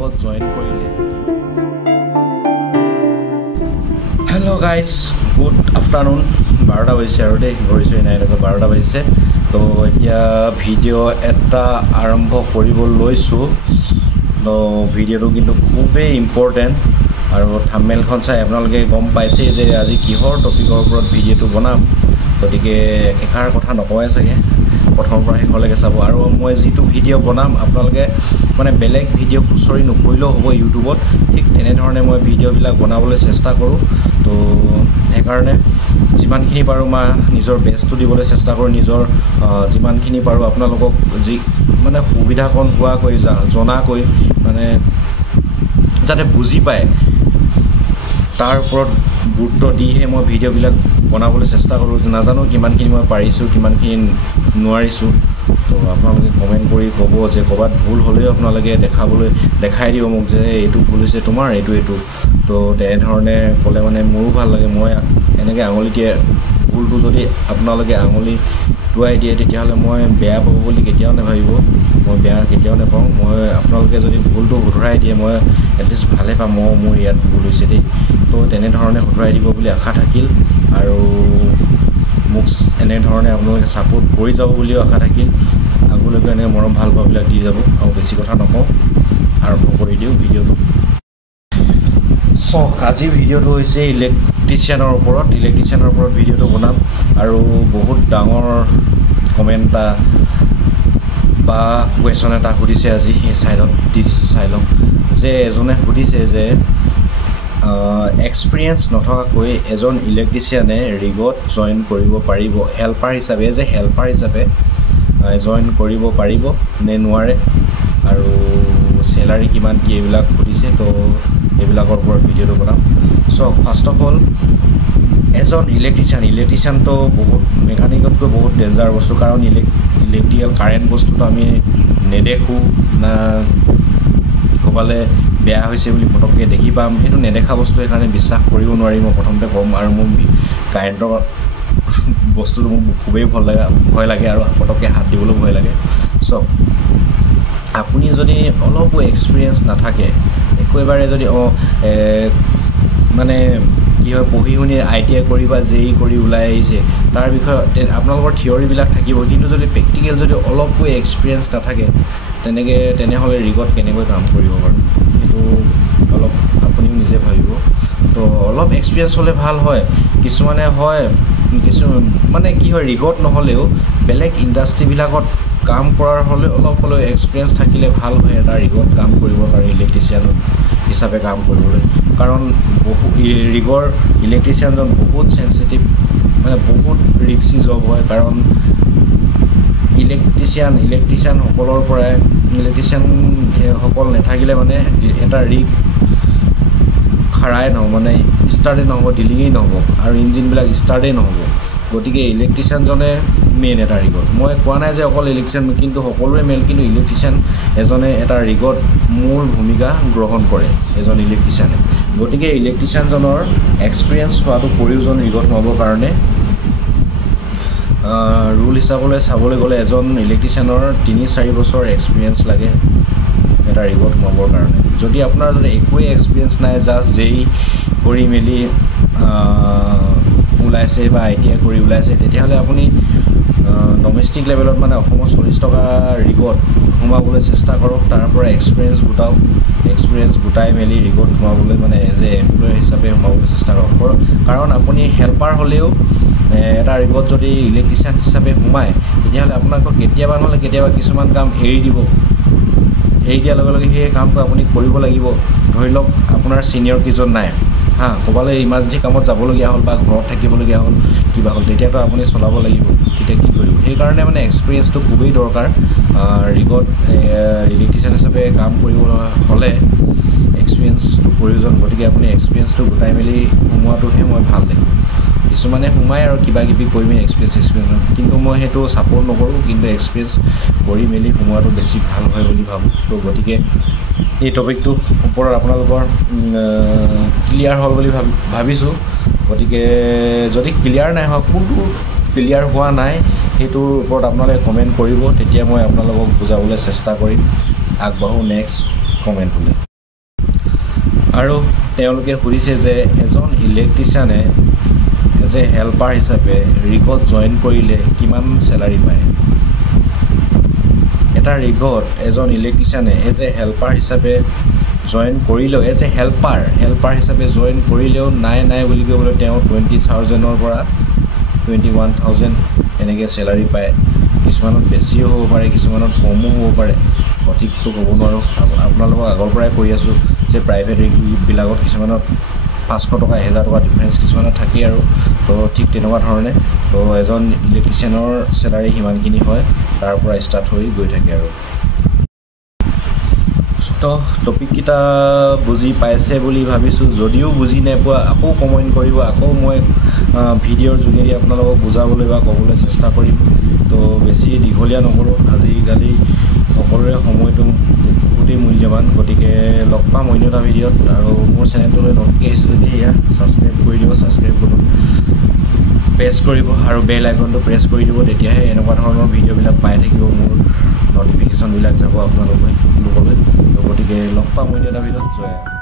ৰিগত join কৰিলে। Hello' guys, good afternoon. 12টা বাজিছে আৰু দেই, ঘড়ী নাই এনেকৈ 12টা বাজিছে। তো এতিয়া ভিডিঅ' এটা আৰম্ভ কৰিব লৈছোঁ। তো ভিডিঅ'টো কিন্তু খুবেই ইম্পৰ্টেণ্ট আৰু থাম্বনেইলখন চাই আপোনালোকে গম পাইছেই যে আজি কিহৰ টপিকৰ ওপৰত ভিডিঅ'টো বনাম। গতিকে এষাৰ কথা নকওঁৱে চাগে, প্ৰথমৰ পৰা শেষলৈকে চাব। আৰু মই যিটো ভিডিঅ' বনাম আপোনালোকে মানে বেলেগ ভিডিঅ' খুচৰি নকৰিলেও হ'ব ইউটিউবত, ঠিক তেনেধৰণে মই ভিডিঅ'বিলাক বনাবলৈ চেষ্টা কৰোঁ। তো সেইকাৰণে যিমানখিনি পাৰোঁ মই নিজৰ বেষ্টটো দিবলৈ চেষ্টা কৰোঁ, নিজৰ যিমানখিনি পাৰোঁ আপোনালোকক যি মানে সুবিধাকণ হোৱাকৈ জনাকৈ মানে যাতে বুজি পায় তাৰ ওপৰত গুৰুত্ব দিহে মই ভিডিঅ'বিলাক বনাবলৈ চেষ্টা কৰোঁ। নাজানো কিমানখিনি মই পাৰিছোঁ, কিমানখিনি নোৱাৰিছোঁ। তো আপোনালোকে কমেণ্ট কৰি ক'ব যে ক'ৰবাত ভুল হ'লেও আপোনালোকে দেখাই দিব মোক যে এইটো ভুল হৈছে তোমাৰ, এইটো। তো তেনেধৰণে ক'লে মানে মোৰো ভাল লাগে। মই এনেকৈ আঙুলিটোৱে ভুলটো যদি আপোনালোকে আঙুলি টুৱাই দিয়ে তেতিয়াহ'লে মই বেয়া পাব বুলি কেতিয়াও নাভাবিব। মই বেয়া কেতিয়াও নাপাওঁ। মই আপোনালোকে যদি ভুলটো শুধৰাই দিয়ে মই এটলিষ্ট ভালে পাম, মোৰ ইয়াত ভুল হৈছে দেই। তো তেনেধৰণে শুধৰাই দিব বুলি আশা থাকিল আৰু মোক এনেধৰণে আপোনালোকে ছাপোৰ্ট কৰি যাব বুলিও আশা থাকিল। আগলৈকে এনেকৈ মৰম ভাল পোৱাবিলাক দি যাব। আৰু বেছি কথা নকওঁ, আৰম্ভ কৰি দিওঁ ভিডিঅ'টো। চাওক, আজিৰ ভিডিঅ'টো হৈছে ইলেক্ট্ৰিচিয়ানৰ ওপৰত ভিডিঅ'টো বনাম। আৰু বহুত ডাঙৰ কমেণ্ট এটা বা কুৱেশ্যন এটা সুধিছে আজি, সেই ছাইডত দি দিছোঁ, চাই লওক। যে এজনে সুধিছে যে এক্সপিৰিয়েঞ্চ নথকাকৈ এজন ইলেক্ট্ৰিচিয়ানে ৰিগত জইন কৰিব পাৰিব, হেল্পাৰ হিচাপে জইন কৰিব পাৰিব নে নোৱাৰে, আৰু চেলাৰী কিমান কি এইবিলাক সুধিছে। তো এইবিলাকৰ ওপৰত ভিডিঅ'টো বনাম। চাওক, ফাৰ্ষ্ট অফ অল এজন ইলেক্ট্ৰিচিয়ানটো বহুত মেকানিকতকৈ বহুত ডেঞ্জাৰ বস্তু। কাৰণ ইলেক্ট্ৰিকেল কাৰেণ্ট বস্তুটো আমি নেদেখোঁ, না ক'ৰবালৈ বেয়া হৈছে বুলি পটককৈ দেখি পাম, সেইটো নেদেখা বস্তু। সেইকাৰণে বিশ্বাস কৰিব নোৱাৰি, মই প্ৰথমতে ক'ম। আৰু মোৰ কাৰেণ্টৰ বস্তুটো মোৰ খুবেই ভয় লাগে আৰু পটককৈ হাত দিবলৈও ভয় লাগে। চাওক, আপুনি যদি অলপো এক্সপিৰিয়েঞ্চ নাথাকে, একেবাৰে যদি মানে কি হয়, পঢ়ি শুনি ITI কৰি বা JEE কৰি ওলাই আহিছে, তাৰ বিষয়ে আপোনালোকৰ থিয়ৰিবিলাক থাকিব, কিন্তু যদি প্ৰেক্টিকেল যদি অলপো এক্সপিৰিয়েঞ্চ নাথাকে তেনেহ'লে ৰিগত কেনেকৈ কাম কৰিব বাৰু, সেইটো অলপ আপুনিও নিজে ভাবিব। তো অলপ এক্সপিৰিয়েঞ্চ হ'লে ভাল হয়। কিছুমানে মানে কি হয়, ৰিগত নহ'লেও বেলেগ ইণ্ডাষ্ট্ৰিবিলাকত কাম কৰাৰ অলপ হ'লেও এক্সপিৰিয়েঞ্চ থাকিলে ভাল হয় এটা ৰিগত কাম কৰিবৰ কাৰণে, ইলেক্ট্ৰিচিয়ান হিচাপে কাম কৰিবলৈ। কাৰণ ৰিগৰ ইলেক্ট্ৰিচিয়ানজন বহুত চেঞ্চিটিভ, মানে বহুত ৰিস্কি জব হয়। কাৰণ ইলেক্ট্ৰিচিয়ানসকল নাথাকিলে মানে এটা ৰিগ খাৰাই নহ'ব, মানে ষ্টাৰ্টেই নহ'ব, ডিলিঙেই নহ'ব, আৰু ইঞ্জিনবিলাক ষ্টাৰ্টেই নহ'ব। গতিকে ইলেক্ট্ৰিচিয়ানজনে মেইন এটা ৰিগত। মই কোৱা নাই যে অকল ইলেক্ট্ৰিচিয়ান, কিন্তু সকলোৱে মেইন, কিন্তু ইলেক্ট্ৰিচিয়ান এজনে এটা ৰিগত মূল ভূমিকা গ্ৰহণ কৰে, এজন ইলেক্ট্ৰিচিয়ানে। গতিকে ইলেক্ট্ৰিচিয়ানজনৰ এক্সপিৰিয়েঞ্চ হোৱাটো প্ৰয়োজন ৰিগত সোমাবৰ কাৰণে। ৰুল হিচাপলৈ চাবলৈ গ'লে এজন ইলেক্ট্ৰিচিয়ানৰ 3-4 বছৰ এক্সপিৰিয়েঞ্চ লাগে এটা ৰিগত সোমাবৰ কাৰণে। যদি আপোনাৰ একোৱেই এক্সপিৰিয়েঞ্চ নাই, জাষ্ট JEE কৰি মেলি ওলাইছে বা ITI কৰি ওলাইছে, তেতিয়াহ'লে আপুনি ডমেষ্টিক লেভেলত মানে অসমৰ 40 টকা ৰিগত সোমাবলৈ চেষ্টা কৰক। তাৰ পৰা এক্সপিৰিয়েঞ্চ গোটাই মেলি ৰিগত সোমাবলৈ, মানে এজ এ এমপ্লয় হিচাপে সোমাবলৈ চেষ্টা কৰক। কাৰণ আপুনি হেল্পাৰ হ'লেও এটা ৰিগত যদি ইলেক্ট্ৰিচিয়ান হিচাপে সোমায়, তেতিয়াহ'লে আপোনাক কেতিয়াবা নহ'লে কেতিয়াবা কিছুমান কাম এৰি দিয়াৰ লগে লগে সেই কামটো আপুনি কৰিব লাগিব। ধৰি লওক আপোনাৰ ছিনিয়ৰ কেইজন নাই, ক'ৰবালৈ ইমাৰ্জেঞ্চি কামত যাবলগীয়া হ'ল বা ঘৰত থাকিবলগীয়া হ'ল, কিবা হ'ল, তেতিয়াতো আপুনি চলাব লাগিব। তেতিয়া কি কৰিব? সেইকাৰণে মানে এক্সপিৰিয়েঞ্চটো খুবেই দৰকাৰ। ৰিগত ইলেক্ট্ৰিচিয়ান হিচাপে কাম কৰিবলৈ হ'লে এক্সপিৰিয়েঞ্চটো প্ৰয়োজন। গতিকে আপুনি এক্সপিৰিয়েঞ্চটো গোটাই মেলি সোমোৱাটোহে মই ভাল দেখোঁ। কিছুমানে সোমায় আৰু কিবা কিবি কৰি মেলি এক্সপিৰিয়েঞ্চ, কিন্তু মই সেইটো ছাপোৰ্ট নকৰোঁ। কিন্তু এক্সপিৰিয়েঞ্চ কৰি মেলি সোমোৱাটো বেছি ভাল হয় বুলি ভাবোঁ। তো গতিকে এই টপিকটোৰ ওপৰত আপোনালোকৰ ক্লিয়াৰ হ'ল বুলি ভাবিছোঁ। গতিকে যদি ক্লিয়াৰ নাই হোৱা, কোনটো ক্লিয়াৰ হোৱা নাই সেইটোৰ ওপৰত আপোনালোকে কমেণ্ট কৰিব, তেতিয়া মই আপোনালোকক বুজাবলৈ চেষ্টা কৰিম। আগবাঢ়ো নেক্সট কমেণ্টলৈ। আৰু তেওঁলোকে সুধিছে যে এজন ইলেক্ট্ৰিচিয়ানে এজ এ হেল্পাৰ হিচাপে ৰিগত জইন কৰিলে কিমান চেলাৰী পায়। এটা ৰিগত এজন ইলেক্ট্ৰিচিয়ানে এজ এ হেল্পাৰ হিচাপে জইন কৰিলেও এজ এ হেল্পাৰ হিচাপে জইন কৰিলেও নাই বুলি ক'বলৈ তেওঁ 20,000-ৰ পৰা 21,000 এনেকৈ চেলাৰী পায়। কিছুমানত বেছিও হ'ব পাৰে, কিছুমানত কমো হ'ব পাৰে, সঠিকটো ক'ব নোৱাৰোঁ। আপোনালোকক আগৰ পৰাই কৈ আছোঁ যে প্ৰাইভেট ৰিগবিলাকত কিছুমানত 500 টকা 1000 টকা ডিফাৰেঞ্চ কিছুমানত থাকেই আৰু তো ঠিক তেনেকুৱা ধৰণে তো এজন ইলেক্ট্ৰিচিয়ানৰ চেলাৰী সিমানখিনি হয়, তাৰ পৰা ষ্টাৰ্ট হৈ গৈ থাকে আৰু তো টপিককেইটা বুজি পাইছে বুলি ভাবিছোঁ। যদিও বুজি নাইপোৱা আকৌ কমেণ্ট কৰিব, আকৌ মই ভিডিঅ'ৰ যোগেদি আপোনালোকক বুজাবলৈ বা ক'বলৈ চেষ্টা কৰিম। তো বেছি দীঘলীয়া নকৰোঁ, আজিকালি সকলোৰে সময়টো বহুতেই মূল্যৱান। গতিকে লগ পাম অন্য এটা ভিডিঅ'ত। আৰু মোৰ চেনেলটোলৈ নতুনকৈ আহিছোঁ যদি এয়া ছাবস্ক্ৰাইব কৰি দিব, ছাবস্ক্ৰাইব বটন প্ৰেছ কৰিব আৰু বেল আইকনটো প্ৰেছ কৰি দিব, তেতিয়াহে এনেকুৱা ধৰণৰ ভিডিঅ'বিলাক পাই থাকিব, মোৰ নটিফিকেশ্যনবিলাক যাব আপোনালোকলৈ। গতিকে লগ পাম অন্য এটা ভিডিঅ'ত। জয়।